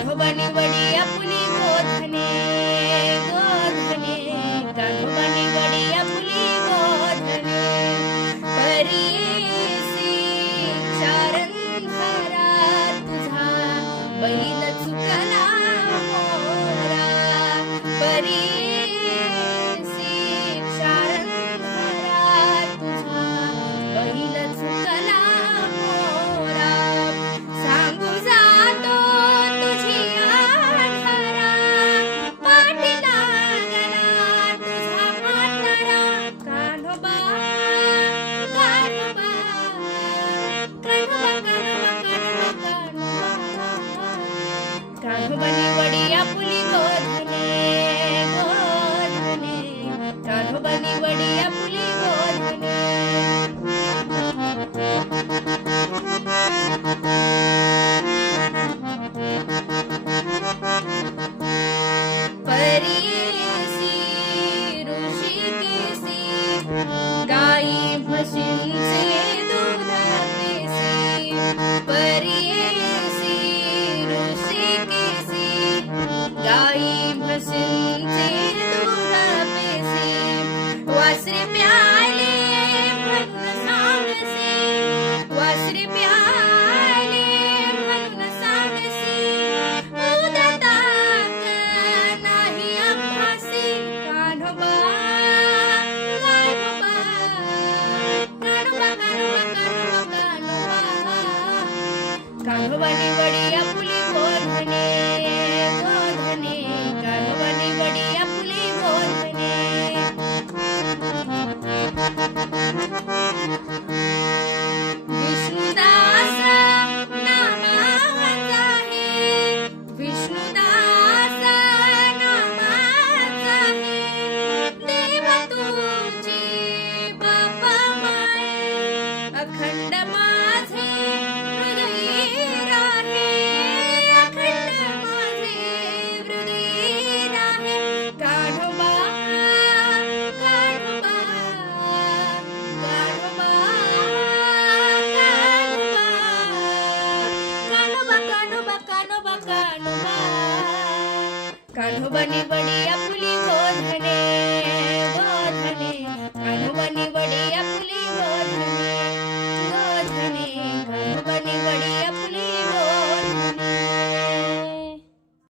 कान्होबानी वडी आपुली गोधने गोधने कान्होबानी वडी आपुली गोधने परीसी क्षारंधरा तुझा बैल चुकला मोरा परीसी क्षारंधरा तुझा बैल चुकला मोरा सांगू जातो तुझी आठरा पाठी लागला तुझा म्हातारा कान्होबा कान्होबा कान्होबानी वडी आपुली गोधने गोधने कान्होबानी वडी आपुली गोधने परीसी ऋषिकेसी गाई म्हशींचे दूध पेसी परीसी ऋषिकेसी गाई म्हशींचे दूध पेसी वासरे प्याले म्हणून सांगसे वासरे प्याले म्हणून सांगसे उदतात नाही आभासी कान्होबा कान्होबा कान्होबा कान्होबा कान्होबानी वडी आपुली गोधने गोधने कान्होबानी वडी आपुली गोधने विष्णुदास नामाचा आहे विष्णुदास नामाचा आहे देव तुझी बापा माय अखंड माझे हृदय राहे अखंड माझे हृदय राहे कान्होबा कान्होबा कान्होबा कान्होबा कान्होबा कान्होबा कान्होबानी वडी आपुली गोधने गोधने कान्होबानी वडी आपुली